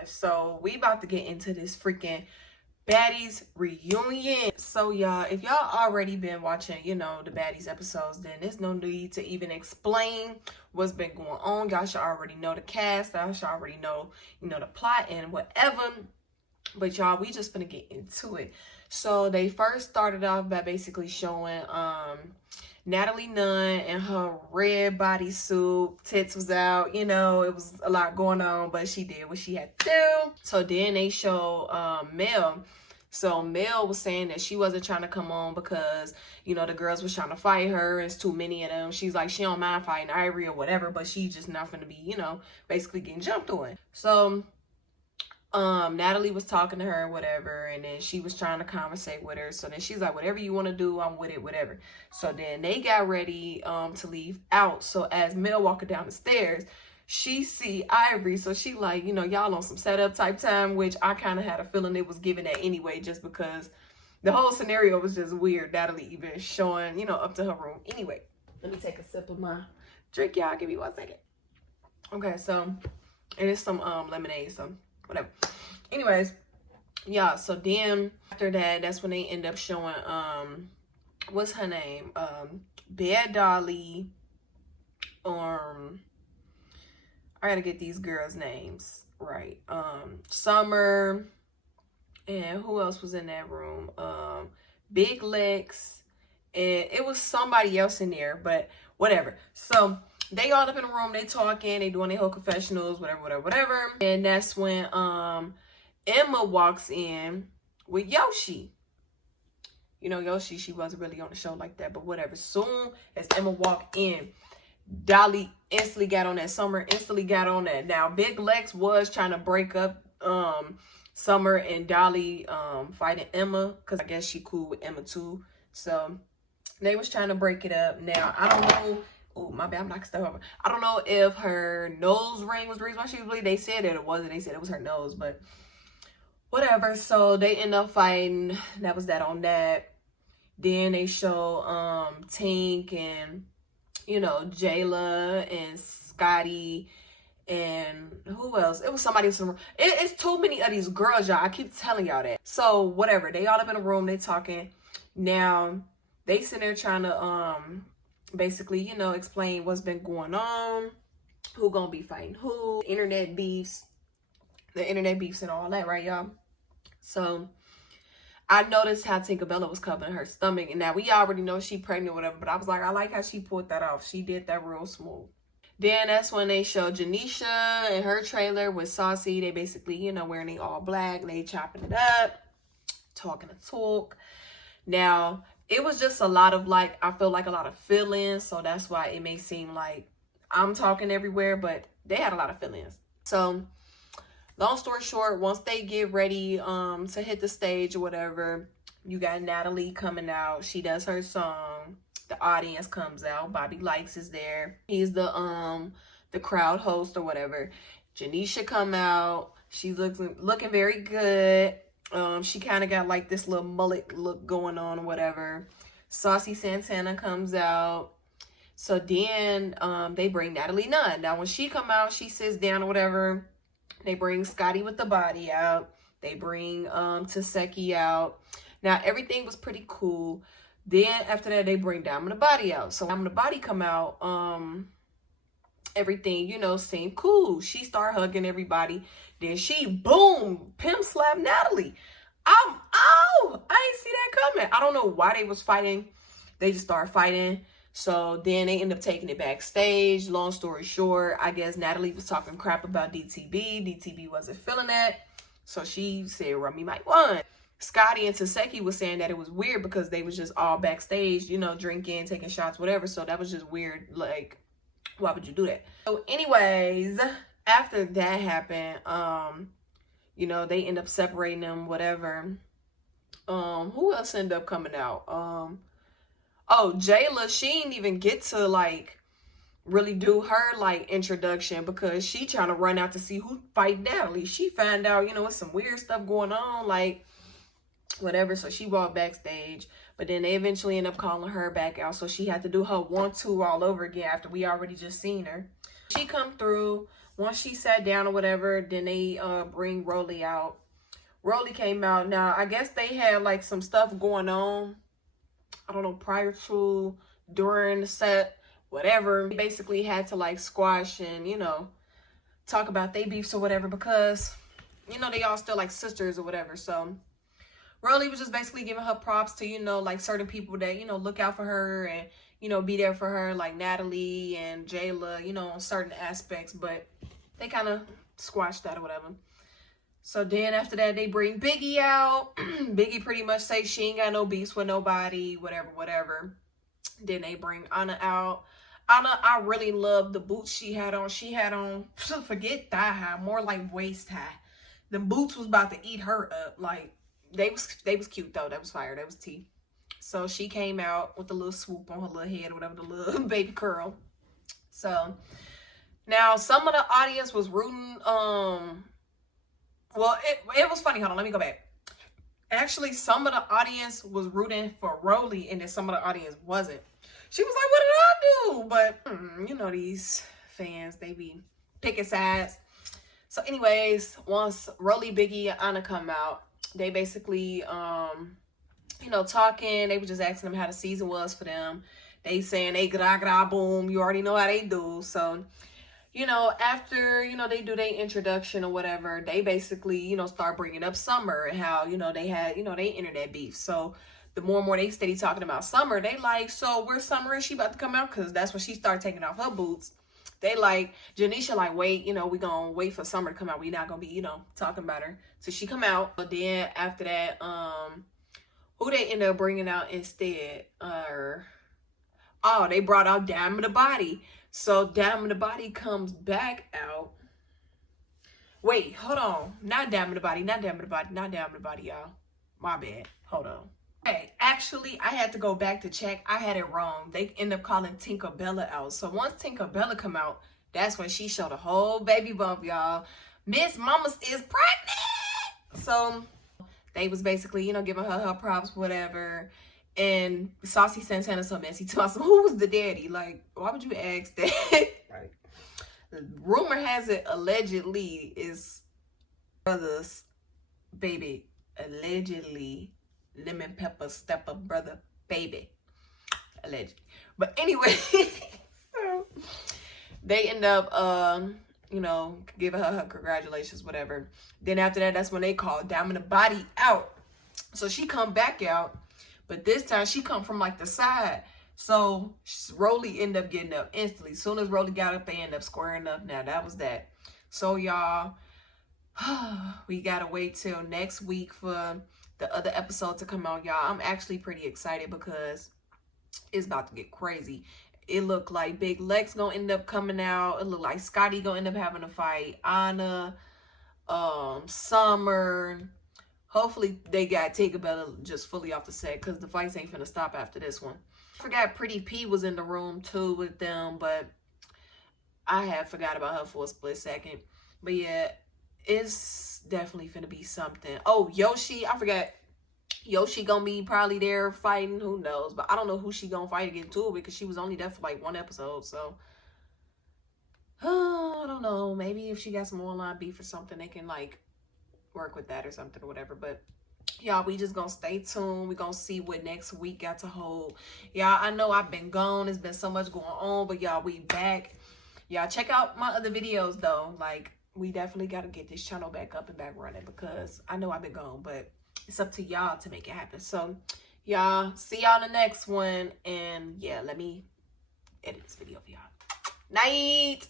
guys. So we about to get into this freaking Baddies reunion. So y'all, if y'all already been watching, you know, the Baddies episodes, then there's no need to even explain what's been going on. Y'all should already know the cast. Y'all should already know, you know, the plot and whatever. But y'all, we just gonna get into it. So they first started off by basically showing Natalie Nunn and her red bodysuit. Tits was out, you know, it was a lot going on, but she did what she had to do. So then they show Mel. So Mel was saying that she wasn't trying to come on because, you know, the girls was trying to fight her. It's too many of them. She's like, she don't mind fighting Ivory or whatever, but she's just not gonna be, you know, basically getting jumped on. So Natalie was talking to her or whatever, and then she was trying to conversate with her. So then she's like, whatever you want to do, I'm with it, whatever. So then they got ready to leave out. So as Mel walking down the stairs, she see Ivory. So she like, you know, y'all on some setup type time, which I kind of had a feeling it was giving that anyway, just because the whole scenario was just weird. Natalie even showing, you know, up to her room. Anyway, let me take a sip of my drink, y'all. Give me 1 second. Okay, so it is some lemonade, so whatever. Anyways, yeah, so then after that, that's when they end up showing what's her name? Bad Dolly. I gotta get these girls' names right. Summer, and who else was in that room? Big Lex, and it was somebody else in there, but whatever. So they all up in the room, they talking, they doing their whole confessionals, whatever. And that's when Emma walks in with Yoshi. You know, Yoshi, she wasn't really on the show like that, but whatever. Soon as Emma walked in, Dolly instantly got on that. Summer instantly got on that. Now, Big Lex was trying to break up Summer and Dolly fighting Emma, because I guess she cool with Emma too. So they was trying to break it up. Now, I don't know. Oh, my bad, I'm knocking stuff over. I don't know if her nose ring was the reason why she was bleeding. They said that it wasn't. They said it was her nose, but whatever. So they end up fighting. That was that on that. Then they show Tink and, you know, Jayla and Scotty and who else? It was somebody else in the room. It's too many of these girls, y'all. I keep telling y'all that. So whatever. They all up in a room. They talking. Now they sitting there trying to basically, you know, explain what's been going on, who gonna be fighting who, the internet beefs and all that, right, y'all? So I noticed how tinnkkaaabellaaa was covering her stomach, and now we already know she pregnant or whatever, but I was like, I like how she pulled that off. She did that real smooth. Then that's when they show Janisha and her trailer with Saucy. They basically, you know, wearing they all black, they chopping it up, talking the talk. Now, it was just a lot of, like, I feel like a lot of feelings, so that's why it may seem like I'm talking everywhere, but they had a lot of feelings. So long story short, once they get ready to hit the stage or whatever, you got Natalie coming out. She does her song. The audience comes out. Bobby Likes is there. He's the crowd host or whatever. Janisha come out. She's looking very good. She kind of got like this little mullet look going on or whatever. Saucy Santana comes out. So then they bring Natalie Nunn. Now when she come out, she sits down or whatever. They bring Scotty with the body out. They bring Taseki out. Now everything was pretty cool. Then after that, they bring Diamond the Body out. So Diamond the Body come out. Everything, you know, seemed cool. She start hugging everybody. Then she, boom, pimp slap Natalie. I ain't see that coming. I don't know why they was fighting. They just started fighting. So then they end up taking it backstage. Long story short, I guess Natalie was talking crap about DTB. DTB wasn't feeling that. So she said, Rummy might won. Scotty and Taseki was saying that it was weird because they was just all backstage, you know, drinking, taking shots, whatever. So that was just weird. Like, why would you do that? So anyways, after that happened, you know, they end up separating them, whatever. Who else ended up coming out? Oh, Jayla, she didn't even get to, like, really do her, like, introduction because she trying to run out to see who fight Natalie. She found out, you know, it's some weird stuff going on, like, whatever. So she walked backstage. But then they eventually end up calling her back out. So she had to do her 1-2 all over again after we already just seen her. She come through. Once she sat down or whatever, then they bring Rolly out. Rolly came out. Now, I guess they had like some stuff going on. I don't know, prior to, during the set, whatever. They basically had to like squash and, you know, talk about they beefs or whatever because, you know, they all still like sisters or whatever. So Rolly was just basically giving her props to, you know, like certain people that, you know, look out for her and, you know, be there for her, like Natalie and Jayla, you know, on certain aspects. But they kind of squashed that or whatever. So then after that, they bring Biggie out. Biggie pretty much say she ain't got no beefs with nobody, whatever. Then they bring Anna out. Anna, I really love the boots she had on. She had on, forget thigh high, more like waist high. The boots was about to eat her up. Like, they was cute though. That was fire. That was tea. So she came out with the little swoop on her little head or whatever, the little baby curl. So now some of the audience was rooting, well, it was funny. Hold on, let me go back. Actually, some of the audience was rooting for Rolly, and then some of the audience wasn't. She was like, what did I do? But, you know, these fans, they be picking sides. So anyways, once Rolly, Biggie, and Anna come out, they basically, you know, talking. They were just asking them how the season was for them. They saying they gra boom. You already know how they do. So, you know, after, you know, they do their introduction or whatever, they basically, you know, start bringing up Summer and how, you know, they had, you know, they internet beef. So the more and more they steady talking about Summer, they like, so where's Summer? Is she about to come out? Because that's when she started taking off her boots. They like, Janisha like, wait, you know, we gonna wait for Summer to come out. We not gonna be, you know, talking about her. So she come out. But then after that, who they end up bringing out instead? Oh, they brought out Damn in the Body. So Damn in the Body comes back out. Wait, hold on. Not Damn in the Body, not Damn in the Body, not Damn in the Body, y'all. My bad. Hold on. Hey, actually, I had to go back to check. I had it wrong. They end up calling Tinnkkaaabellaaa out. So once Tinnkkaaabellaaa come out, that's when she showed a whole baby bump, y'all. Miss Mamas is pregnant. So they was basically, you know, giving her props, whatever. And Saucy Santana so messy to us. Who was the daddy? Like, why would you ask that? Right. The rumor has it allegedly is brother's baby. Allegedly, lemon pepper stepper brother baby. Allegedly. But anyway, so they end up you know, giving her congratulations, whatever. Then after that, that's when they called Damn in the Body out. So she come back out. But this time, she come from, like, the side. So, Rolly ended up getting up instantly. As soon as Rolly got up, they ended up squaring up. Now, that was that. So, y'all, we got to wait till next week for the other episode to come out, y'all. I'm actually pretty excited because it's about to get crazy. It looked like Big Lex gonna end up coming out. It looked like Scotty gonna end up having a fight. Anna, Summer. Hopefully they got Tinnkkaaabellaaa just fully off the set because the fights ain't finna stop after this one. I forgot Pretty P was in the room too with them, but I had forgot about her for a split second. But yeah, it's definitely finna be something. Oh, Yoshi, I forgot. Yoshi gonna be probably there fighting, who knows? But I don't know who she gonna fight against too because she was only there for like one episode, so. I don't know. Maybe if she got some online beef or something, they can like work with that or something or whatever. But y'all, we just gonna stay tuned. We gonna see what next week got to hold. Y'all, I know I've been gone. There's been so much going on, but y'all, we back. Y'all check out my other videos though. Like, we definitely gotta get this channel back up and back running because I know I've been gone, but it's up to y'all to make it happen. So y'all, see y'all in the next one. And yeah, let me edit this video for y'all. Night.